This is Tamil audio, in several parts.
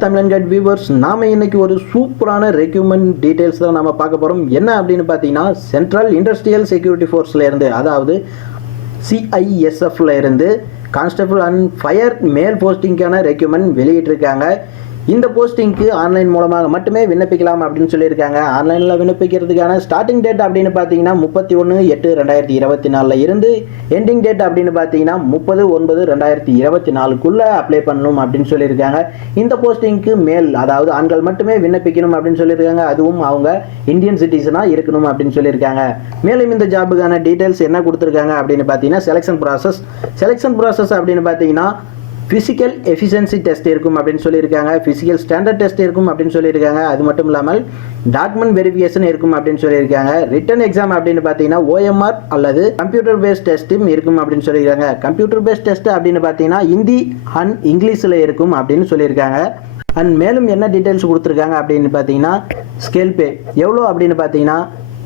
தமிழன்கட் வியூவர்ஸ் நாம் இன்னைக்கு ஒரு சூப்பரான ரெக்யூமெண்ட் டீட்டெயில்ஸ் தான் நம்ம பார்க்க போகிறோம் என்ன அப்படின்னு பார்த்தீங்கன்னா சென்ட்ரல் இண்டஸ்ட்ரியல் செக்யூரிட்டி ஃபோர்ஸில் இருந்து அதாவது சிஐஎஸ்எஃப்ல இருந்து கான்ஸ்டபிள் அண்ட் ஃபயர் மேல் போஸ்டிங்க்கான ரெக்யூமெண்ட் வெளியிட்டிருக்காங்க. இந்த போஸ்டிங்க்கு ஆன்லைன் மூலமாக மட்டுமே விண்ணப்பிக்கலாம் அப்படின்னு சொல்லியிருக்காங்க. ஆன்லைனில் விண்ணப்பிக்கிறதுக்கான ஸ்டார்டிங் டேட் அப்படின்னு பார்த்தீங்கன்னா முப்பத்தி ஒன்று எட்டு ரெண்டாயிரத்தி இருபத்தி நாலில் இருந்து எண்டிங் டேட் அப்படின்னு பார்த்தீங்கன்னா முப்பது ஒன்பது ரெண்டாயிரத்தி இருபத்தி நாலுக்குள்ளே அப்ளை பண்ணணும் அப்படின்னு சொல்லியிருக்காங்க. இந்த போஸ்டிங்க்கு மேல் அதாவது ஆண்கள் மட்டுமே விண்ணப்பிக்கணும் அப்படின்னு சொல்லியிருக்காங்க. அதுவும் அவங்க இந்தியன் சிட்டிசனாக இருக்கணும் அப்படின்னு சொல்லியிருக்காங்க. மேலும் இந்த ஜாபுக்கான டீட்டெயில்ஸ் என்ன கொடுத்துருக்காங்க அப்படின்னு பார்த்தீங்கன்னா செலெக்ஷன் ப்ராசஸ் செலெக்ஷன் ப்ராசஸ் அப்படின்னு பார்த்தீங்கன்னா ஃபிசிக்கல் எஃபிஷியன்சி டெஸ்ட் இருக்கும் அப்படின்னு சொல்லியிருக்காங்க. ஃபிசிக்கல் ஸ்டாண்டர்ட் டெஸ்ட் இருக்கும் அப்படின்னு சொல்லியிருக்காங்க. அது மட்டும் இல்லாமல் டாக்குமெண்ட் வெரிஃபிகேஷன் இருக்கும் அப்படின்னு சொல்லியிருக்காங்க. ரிட்டன் எக்ஸாம் அப்படின்னு பார்த்தீங்கன்னா ஓஎம்ஆர் அல்லது கம்ப்யூட்டர் பேஸ்ட் டெஸ்ட்டும் இருக்கும் அப்படின்னு சொல்லியிருக்காங்க. கம்ப்யூட்டர் பேஸ்ட் டெஸ்ட் அப்படின்னு பார்த்தீங்கன்னா ஹிந்தி அண்ட் இங்கிலீஷில் இருக்கும் அப்படின்னு சொல்லியிருக்காங்க. அண்ட் மேலும் என்ன டீட்டெயில்ஸ் கொடுத்துருக்காங்க அப்படின்னு பார்த்தீங்கன்னா ஸ்கேல் பே எவ்வளோ அப்படின்னு பார்த்தீங்கன்னா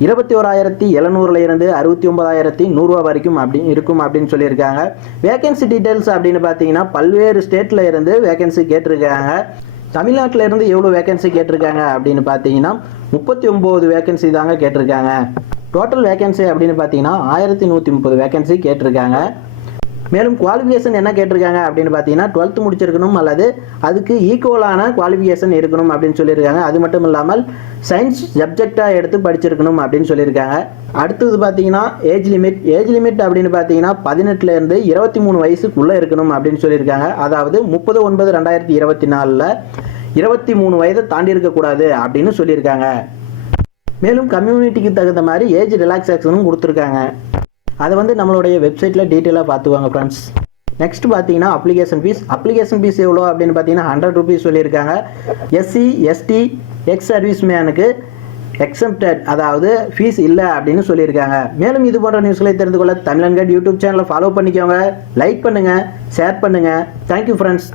இருபத்தி ஓராயிரத்தி எழுநூறுல இருந்து அறுபத்தி ஒன்பதாயிரத்தி நூறுரூவா வரைக்கும் அப்படி இருக்கும் அப்படின்னு சொல்லியிருக்காங்க. வேகன்சி டீட்டெயில்ஸ் அப்படின்னு பார்த்தீங்கன்னா பல்வேறு ஸ்டேட்டில் இருந்து வேகன்சி கேட்டிருக்காங்க. தமிழ்நாட்டில் இருந்து எவ்வளோ வேகன்சி கேட்டிருக்காங்க அப்படின்னு பார்த்தீங்கன்னா முப்பத்தி ஒம்பது வேகன்சி தாங்க கேட்டிருக்காங்க. டோட்டல் வேகன்சி அப்படின்னு பார்த்தீங்கன்னா ஆயிரத்தி நூற்றி முப்பது வேகன்சி கேட்டிருக்காங்க. மேலும் குவாலிஃபிகேஷன் என்ன கேட்டிருக்காங்க அப்படின்னு பார்த்தீங்கன்னா டுவெல்த் முடிச்சிருக்கணும் அல்லது அதுக்கு ஈக்குவலான குவாலிஃபிகேஷன் இருக்கணும் அப்படின்னு சொல்லியிருக்காங்க. அது மட்டும் இல்லாமல் சயின்ஸ் சப்ஜெக்டாக எடுத்து படிச்சிருக்கணும் அப்படின்னு சொல்லியிருக்காங்க. அடுத்தது பார்த்தீங்கன்னா ஏஜ் லிமிட் ஏஜ் லிமிட் அப்படின்னு பார்த்தீங்கன்னா பதினெட்டுலேருந்து இருபத்தி மூணு வயசுக்குள்ளே இருக்கணும் அப்படின்னு சொல்லியிருக்காங்க. அதாவது முப்பது ஒன்பது ரெண்டாயிரத்தி இருபத்தி நாலில் இருபத்தி மூணு வயதை தாண்டி இருக்கக்கூடாது அப்படின்னு சொல்லியிருக்காங்க. மேலும் கம்யூனிட்டிக்கு தகுந்த மாதிரி ஏஜ் ரிலாக்ஸேஷனும் கொடுத்துருக்காங்க. அதை வந்து நம்மளுடைய வெப்சைட்டில் டீட்டெயிலாக பார்த்துக்குவாங்க ஃப்ரெண்ட்ஸ் நெக்ஸ்ட் பார்த்தீங்கன்னா அப்ளிகேஷன் ஃபீஸ் அப்ளிகேஷன் ஃபீஸ் எவ்வளோ அப்படின்னு பார்த்தீங்கன்னா ஹண்ட்ரட் ருபீஸ் சொல்லியிருக்காங்க. எஸ்சி எஸ்டி எக்ஸ் சர்வீஸ் மேனுக்கு எக்ஸம்டட் அதாவது ஃபீஸ் இல்லை அப்படின்னு சொல்லியிருக்காங்க. மேலும் இது போன்ற நியூஸ்களை தெரிந்து கொள்ள தமிழன்கட் யூடியூப் சேனலை ஃபாலோ பண்ணிக்கோங்க. லைக் பண்ணுங்கள் ஷேர் பண்ணுங்கள் தேங்க்யூ ஃப்ரெண்ட்ஸ்